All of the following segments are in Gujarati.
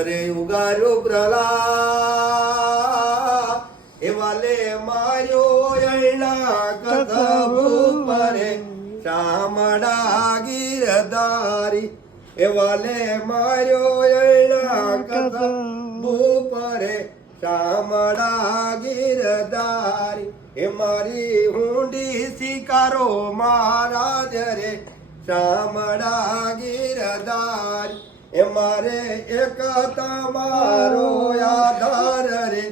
ઉગાર્યો પ્રહલાદ એ વાલે માર્યો અયણા કથભુ પરે શામળા ગીરધારી એ વાલે માર્યો અયણા કથભુ પરે શામળા ગીરધારી એ મારી હુંડી શિકારો મહારાજ રે શામળા ગીરધારી એ મારે એક તમારો આધાર રે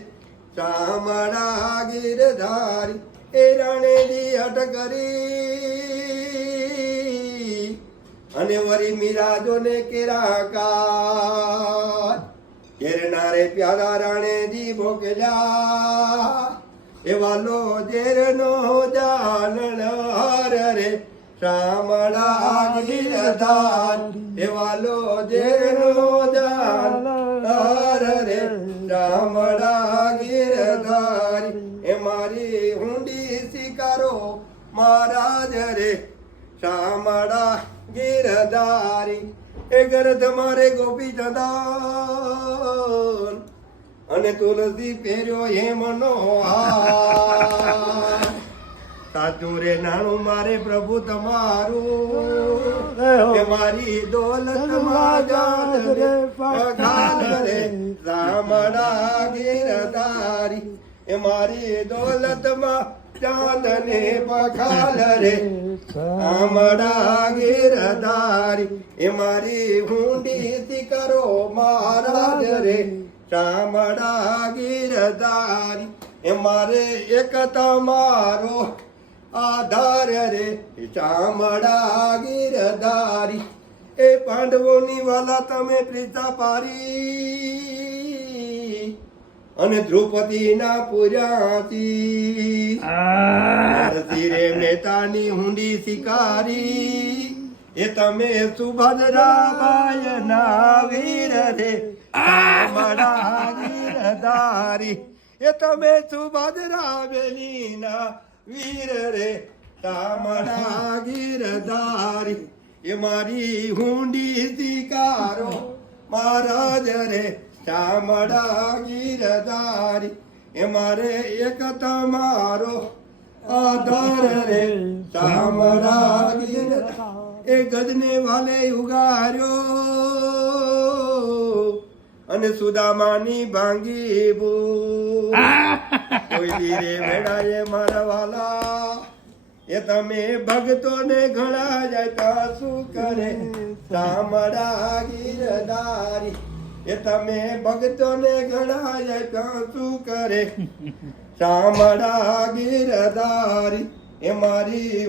શામળા ગીરધારી એ રણેજી હટ કરી અને વરી મિરાજો ને કેરા કાર કેરનારે પ્યારા રાણેજી ભોગલ્યા એ વાલો જેર નો જાનણ હાર રે શામળા ગીરધાર એ વાલો જેનો જાન હાર રે શામળા ગીરધારી એ મારી હુંડી શિકારો મહારાજ રે શામળા ગીરધારી એ ગરધ મારે ગોપી ચંદન અને તુલસી પહેર્યો હેમનો હાર સાચું રે નાણું મારે પ્રભુ તમારું એ મારી દોલત માં જાન રે પખાલ રે શામળા ગીરધારી એ મારી દોલત માં ચાંદ ને પખાલ રે શામળા ગીરધારી એ મારી હુંડી શિકારો મહારાજ રે શામળા ગીરધારી એ મારે એક તમારો આધાર રે શામળા ગીરધારી એ પાંડવોની વાલા તમે પ્રીતા પારી અને દ્રૌપદી ના પૂર્યાથી રે મહેતાની હુંડી શિકારી એ તમે સુભદ્રાબાઈ ના વીર રે શામળા ગીરધારી એ તમે સુભદ્રા બેની ના વીર રે શામળા ગીરધારી એ મારી હુંડી શિકારો મહારાજ રે શામળા ગીરધારી એ મારે એક તમારો આધાર રે શામળા ગીરધારી એ ગજને વાલે ઉગાર્યો અને સુદામાની ભાંગી બો કોઈ ધીરે વેડાએ મારા વાલા એ તમે ભક્તોને ઘણા જતા શું કરે શામળા ગીરધારી એ તમે ભક્તોને ઘણા જતા શું કરે શામળા ગીરધારી એ મારી